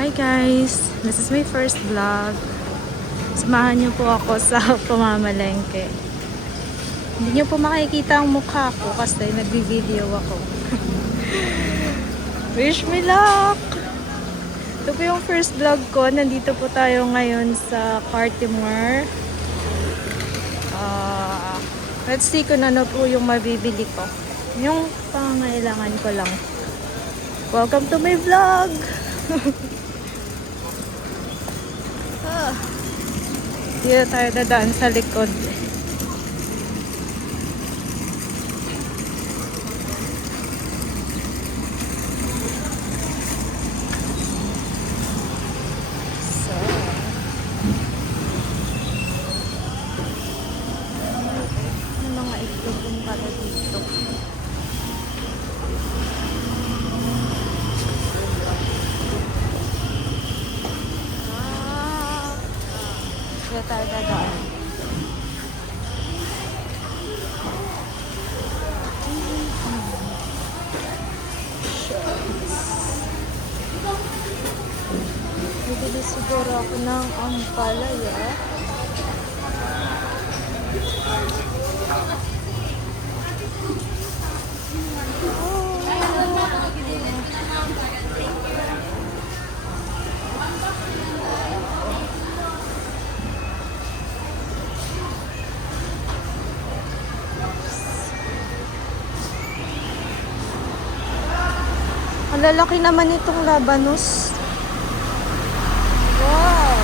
Hi guys! This is my first vlog. Samahan niyo po ako sa pamamalengke. Hindi niyo po makikita ang mukha ko kasi nagbi-video ako. Wish me luck! Ito po yung first vlog ko. Nandito po tayo ngayon sa Cartimore. Let's see kung ano po yung mabibili ko. Yung pangangailangan ko lang. Welcome to my vlog! Dito tayo dadaan sa likod. So, may mga itlog yung pala dito. Dito tayo dadaan. Bibili siguro ako ng ampalaya. Ang lalaki naman itong labanos. Wow!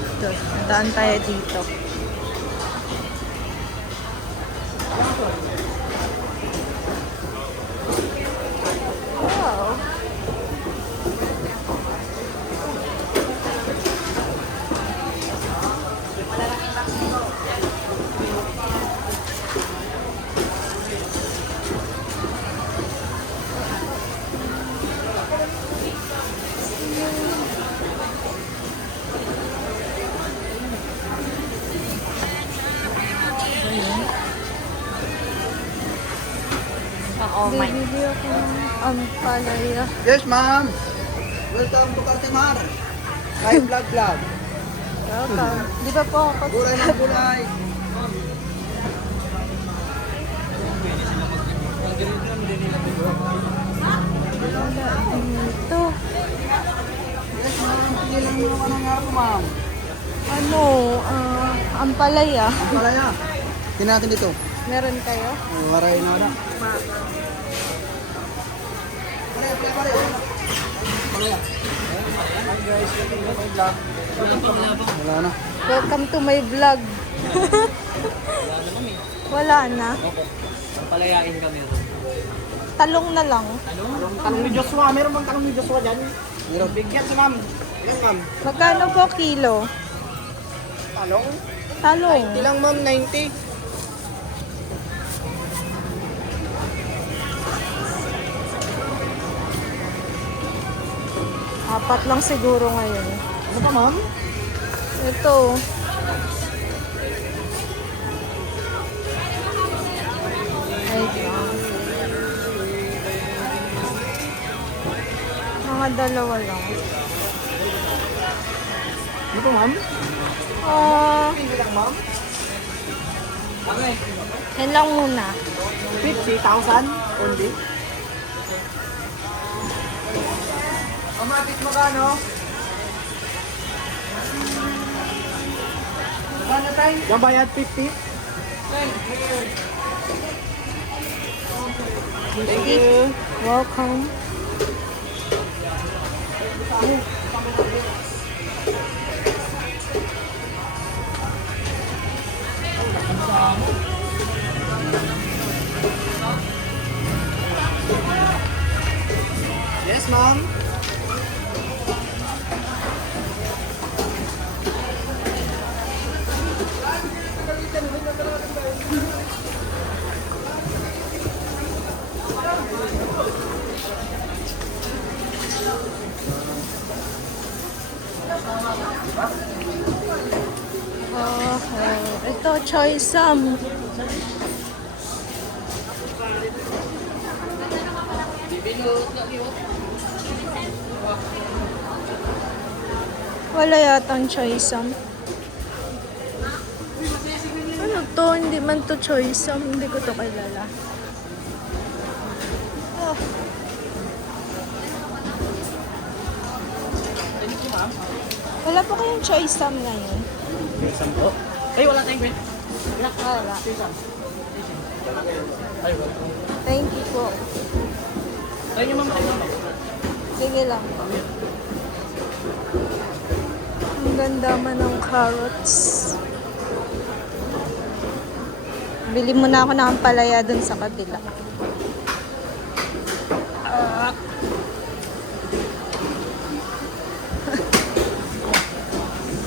Ito, daan tayo dito. Wow! Bibili ako ng ampalaya. Yes, ma'am. Welcome to Cartimore. Live vlog. Welcome. Di ba po ako Gulay ng gulay. dito? Yes, ma'am. Pigilan mo naman ang ako, ma'am. Ano? Ampalaya. Malaya. Tingnan natin dito. Meron kayo? Maray na wala. Malaya. Hi guys, welcome to my vlog. Wala na. Welcome to my vlog. Wala na. Palayain kami. Talong na lang. Talong ni Joshua. Meron bang talong ni Joshua dyan? Meron. Bigyan si ma'am. Yes, ma'am. Magkano po kilo? Talong? Talong. Hindi lang ma'am, 90. Apat lang siguro ngayon. Ano pa ma'am? Ito. Wait lang. Mga dalawa lang. Ano pa ma'am? Hindi lang ma'am. Okay. Yan lang muna. 50,000 only. Amatis magkano? Magkano tayo? Yung bayad 50? Thank you. Welcome. Yes, ma'am. ito, Choysam. Wala yatang Choysam. Ano to? Hindi man to Choysam. Hindi ko to kilala. Oh. Wala po kayong Choysam ngayon. Isang po. Ay, wala tayong kwent. Wala. Ay, wala. Thank you po. Tayo niyo ma'am, tayo ma'am. Sige lang. Ang ganda man ng carrots. Bili muna ako ng ampalaya dun sa kabila.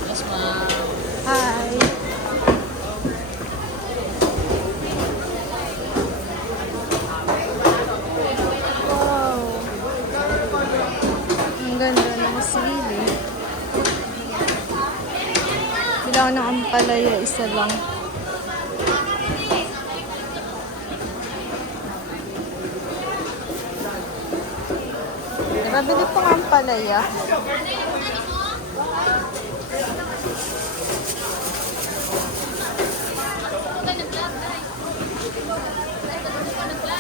Yes, ma'am. Hi. Wow. Ang ganda ng sili. Kailangan ng ampalaya, isa lang. Nabili po ng ampalaya.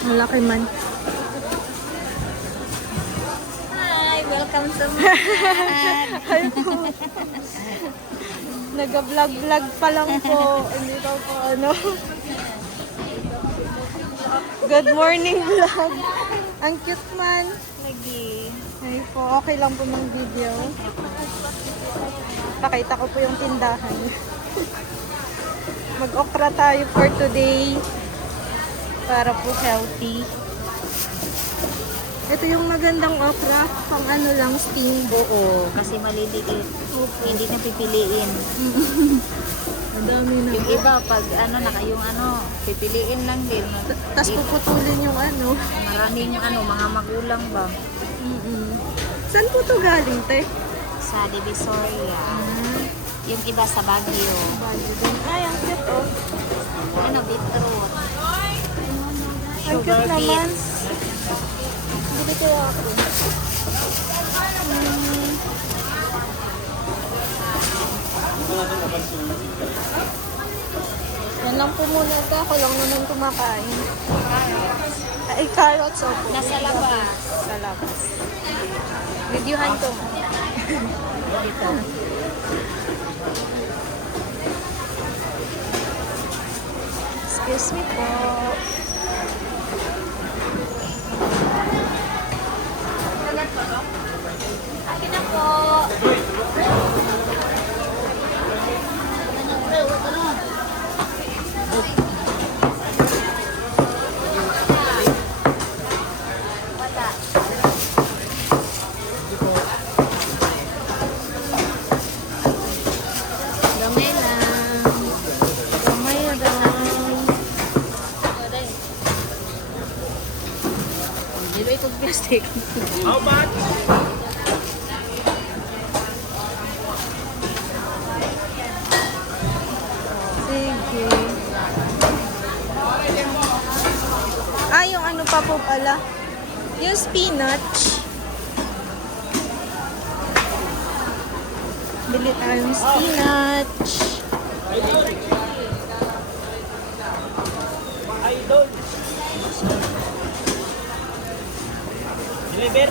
Malaki man. Hi, welcome to Hi po. Nag-vlog-vlog pa lang po. Hindi pa po ano. Good morning vlog. Ang cute man. Lagi. Hi po. Okay lang po ng video. Pakita ko po yung tindahan. Mag-okra tayo for today. Para po healthy. Ito yung magandang okra. Pang ano lang, steam. Oo, kasi maliliit. Hindi na pipiliin. Ang dami na. Yung iba, pag ano, yung ano, pipiliin lang din. Tapos puputulin yung ano. Maraming ano, mga magulang ba? Saan po to galing, te? Sa Divisoria. Yung iba sa Baguio. Ay, ang cute oh. Ano, beetroot. Ang cute naman. Bili ko ako. Yan lang po muna ito. Ako lang naman kumakain. Ay, carrots oh. Nasa labas. Sa labas. Videohan ko. Dito. Excuse me po. Akin na po. Wala. Gamay lang. Kamay lang. Dito itong plastic. How much? Sige. Ah, yung ano pa po pala. Yung spinach. Bili tayong spinach. Idol. Deliver.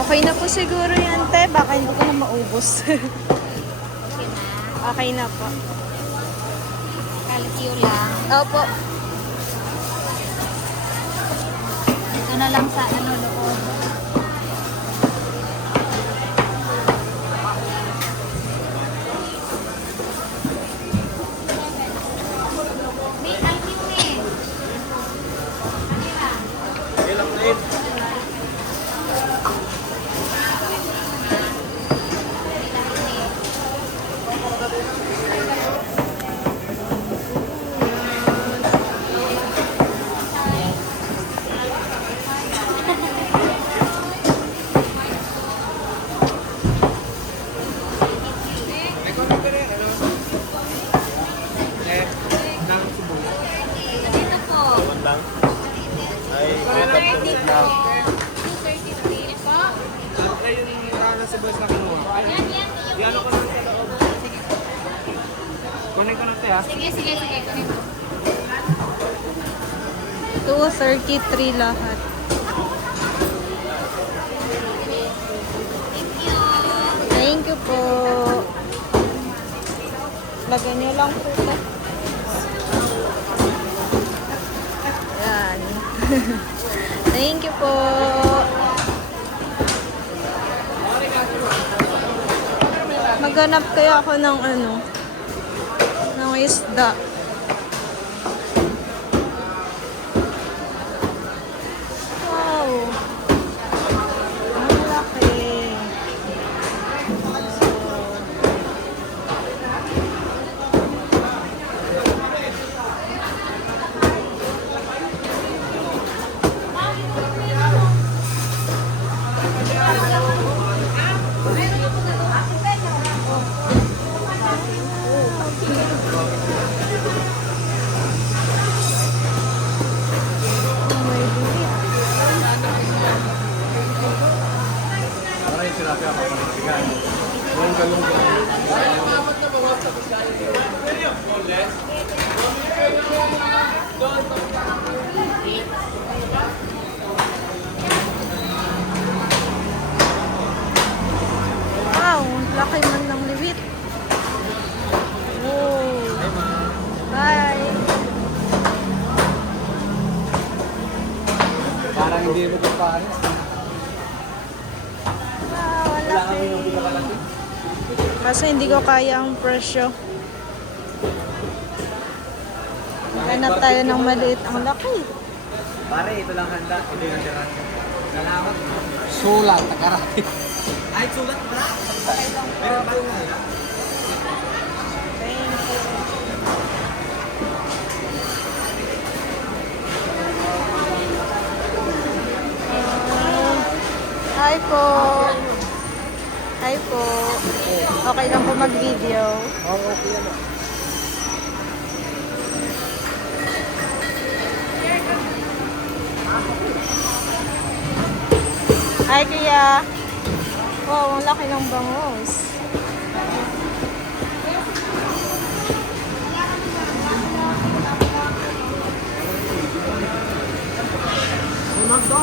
Okay na po siguro yan, te. Baka hindi ko na maubos. Okay na po. Kalkyo lang. Opo. Ito na lang sa ano loob. May kalkyo eh. Ilang rin. Ay, Ay, yung nasa bus na kinuha. Yan ako lang sa loob. Kunin ko na ito ha. Sige, sige, sige. Kunin mo. 233 lahat. Thank you po. Lagyan nyo lang po ito. Yan. Thank you po. Maghanap kaya ako ng ano, ng isda. Wow. Ang laki. Para yung sinabi ako ng matigan. Yung galong Wow, laki man ng liwit. Wow. Bye. Parang hindi mo ito pares. Wow, ang Wala kami yung laki. pinakalaki. Kasi hindi ko kaya ang presyo. Maghanap tayo ng maliit. Ang laki. pare, ito lang handa. Ito yung handa. Salamat. Sulat, takarati. Ay, sulat pala. Meron ba yung Hi po. Hi po. Okay lang po mag-video. Oo, okay yan. Hi kuya. Wow, ang laki ng bangus. Magdo.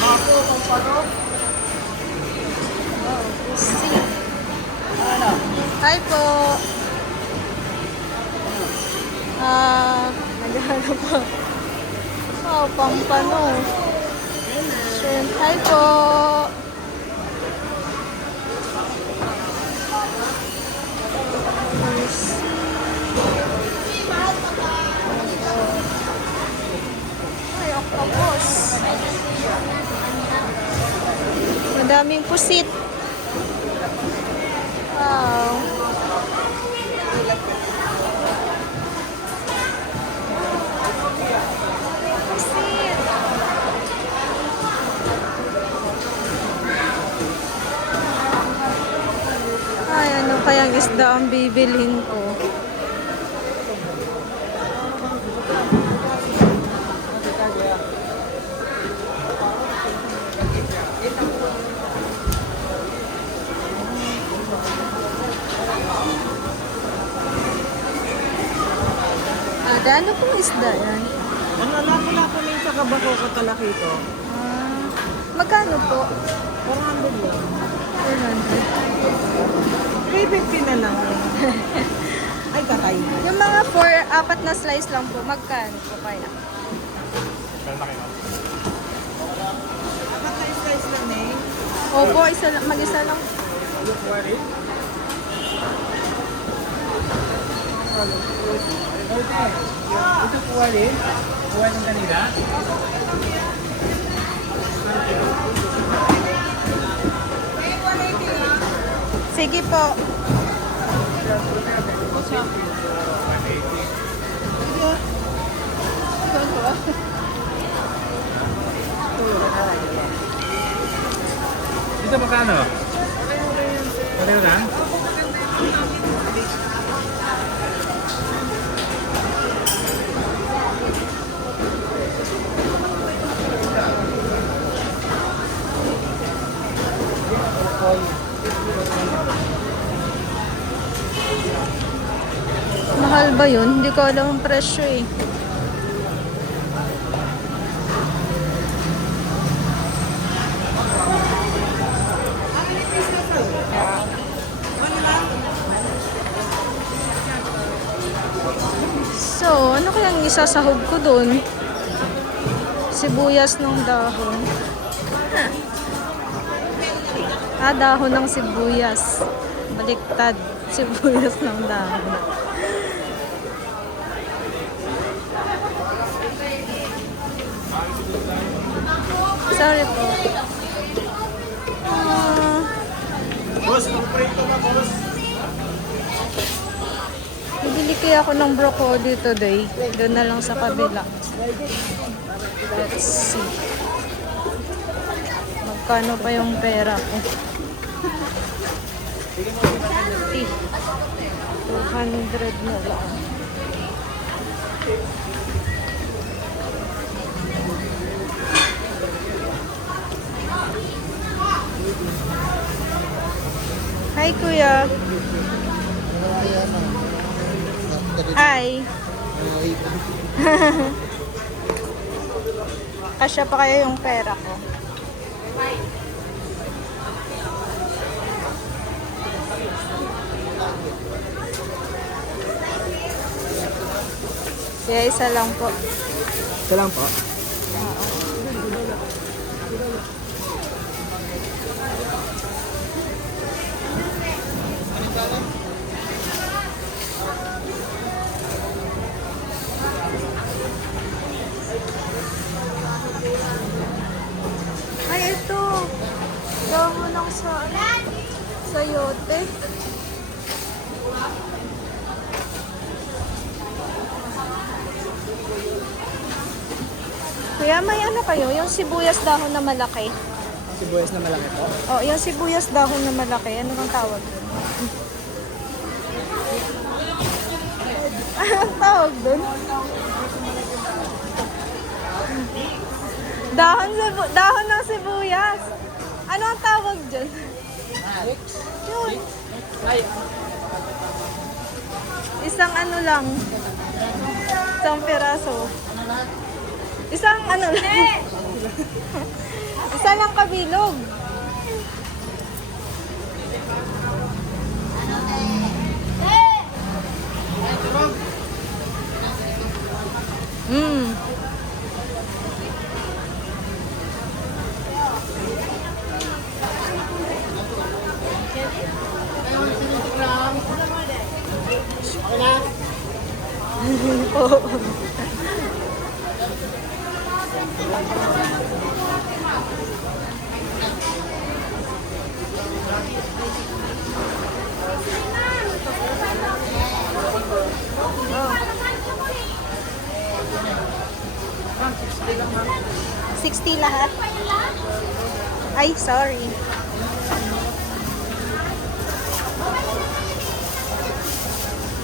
Bako, pampano. Wow, pusi. Hi po. Naghahanap po. Wow, pampano. Shrimp. Hi po. Pusi. Ay, octopus. Madaming pusit. Wow. Pusit. Ay, ano kayang isda ang bibilhin ko? Ano pong isda yan? Ano lang pala po yung sa kabako ko talaki ito? Magkano po? 400 lang. 400. 350 na lang. Ay, katay. Yung mga 4, 4 na slice lang po, magkano po kaya? Apat na slice lang eh. Opo, isa lang, mag-isa lang. Ito po alin. Kuha ng kanila. Sige po. Dito magkano? Pareho lang? Mahal ba yun? Hindi ko alam ang presyo eh. So, ano kayang isasahog ko dun? Sibuyas ng dahon. Dahon ng sibuyas. Baliktad. Sibuyas ng dahon. Sorry po. Boss, paborito na, boss. Bibili kaya ako ng broccoli today. Doon na lang sa kabila. Let's see. Magkano pa yung pera ko? 200 na lang. Hi, kuya. Hi. Kasya pa kaya yung pera ko? Kaya isa lang po. Ito lang po. Ay, ito. Gawa ng sayote. Kuya, may ano kayo? Yung sibuyas dahon na malaki. Sibuyas na malaki po. Oh, yung sibuyas dahon na malaki. Ano bang tawag doon? Anong tawag doon? Dahon ng sibuyas. Ano ang tawag dyan? Yun. Isang ano lang. Isang piraso. Isang ano lang. Isa lang kabilog. Mm. Oo. $60 lahat? Ay, sorry.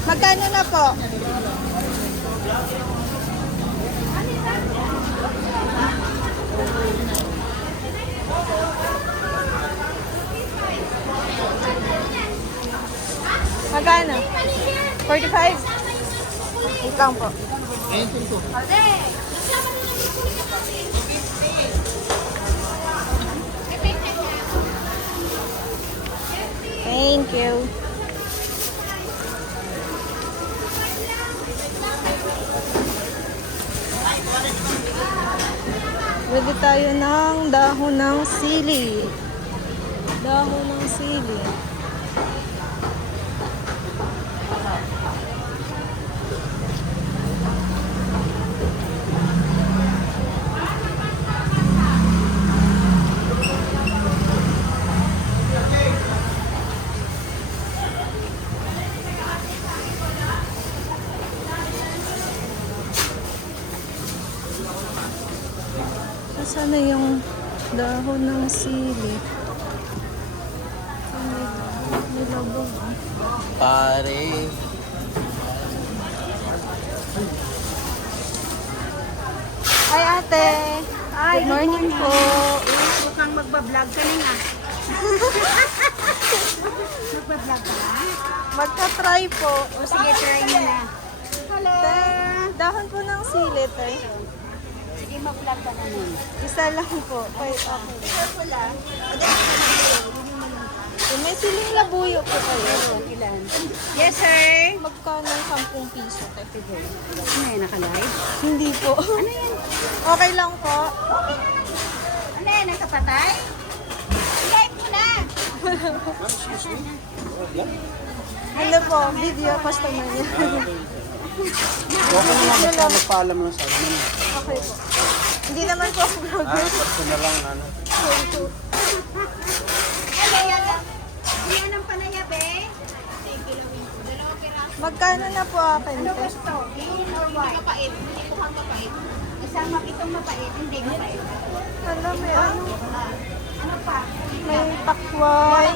Magkano na po? Magkano? 45? Ikaw po. Thank you. Pwede tayo ng dahon ng sili. Dahon ng sili. Sana yung dahon ng sili. May labog. Pare. Hi, ate. Good morning po. Huwag kang magbablog ka na nga. Magbablog ka na? Magka-try po. O sige, try mo na. Dahon po ng sili, tay. Sige, mag-vlog ka na nun. Isa lang po. Okay, okay. May siling labuyo po kayo. Ilan? Yes, sir. Magkano 10 piso, tay? Ano yan, naka-live? Hindi po. Ano yan? Okay lang po. Ano yan, nagkapatay? Live mo na! Ano po, video customer niya. Okay naman, basta magpaalam lang sa amin. Okay po. Hindi naman po ako vlogger. Personal lang, ano. Ay, yan ang panaya, be. Magkano na po akin? Ano Tay? gusto? Green or white? Mapait. Hindi ko hang mapait. Isang itong mapait, hindi mapait. Alam, may ano. Ano pa? May pakway.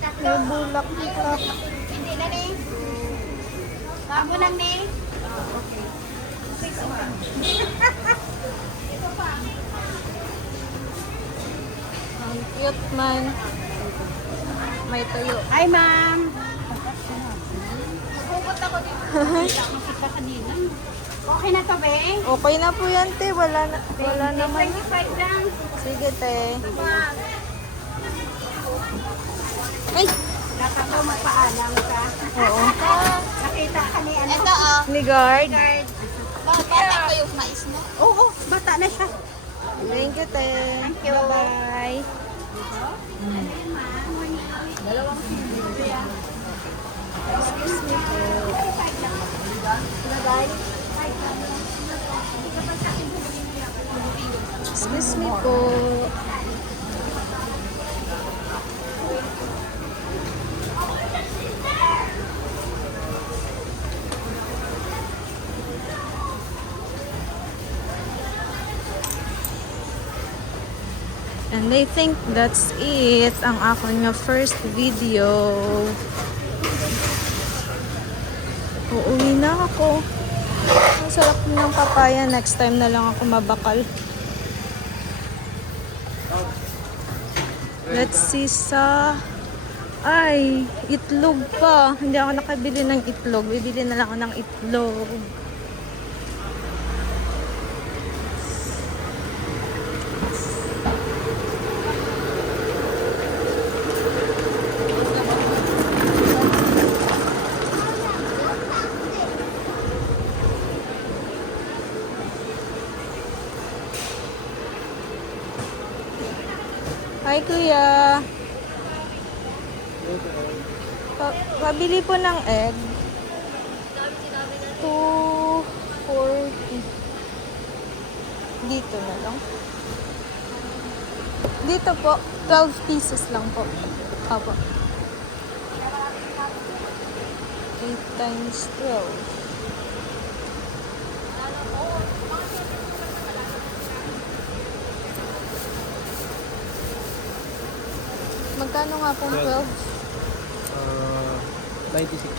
Tatlo. May bulak. Hindi na ni. Bago lang ni. Ito pa. Ang cute man. May tuyo. Hi, ma'am. Pupot ako dito. Nakita kanina. Okay na to, be? Okay na po yan, te. Wala naman. 25 lang. Sige, te. Ma'am. Ay! Dapat daw magpaalam ka. Oo. Nakita ka ni ano? Ito oh. Ni guard. Bata pa yung mais mo. Oo, bata na siya. Thank you, te. Thank you. Bye-bye. Excuse me po. And I think that's it ang akong nga first video. Uuwi na ako. Ang sarap ng papaya. Next time na lang ako mabakal. Let's see sa... Ay, itlog pa. Hindi ako nakabili ng itlog. Bibili na lang ako ng itlog. Hi, kuya. Pabili po ng egg. 240. Dito na lang. Dito po, 12 pieces lang po. Apo. 8 times 12. Magkano nga pong 12? 96. 96.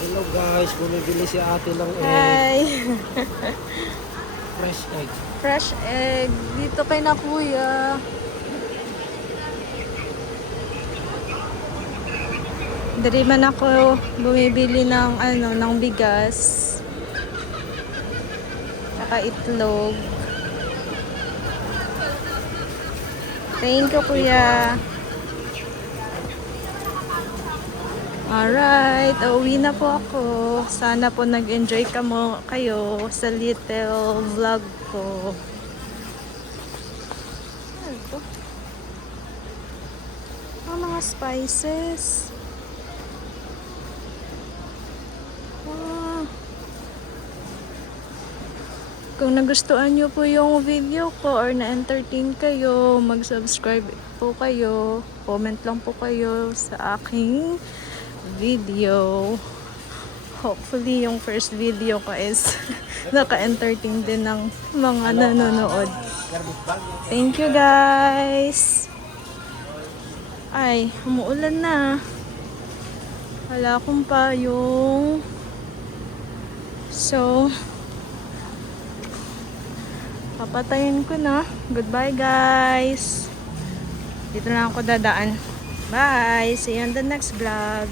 Hello guys, bumibili si ate lang Hi! fresh egg. Fresh egg. Dito kay na kuya. Dari man ako bumibili ng ng bigas. Saka itlog. Thank you, kuya. Alright, uuwi na po ako. Sana po nag-enjoy kayo sa little vlog ko. Ano ito? Ang mga spices. Ah. Kung nagustuhan nyo po yung video ko or na-entertain kayo, mag-subscribe po kayo. Comment lang po kayo sa aking video. Hopefully yung first video ko is naka-entertain din ng mga nanonood. Thank you guys. Ay, umuulan na. Wala akong payong. So, papatayin ko na. Goodbye, guys. Dito lang ako dadaan. Bye! See you on the next vlog.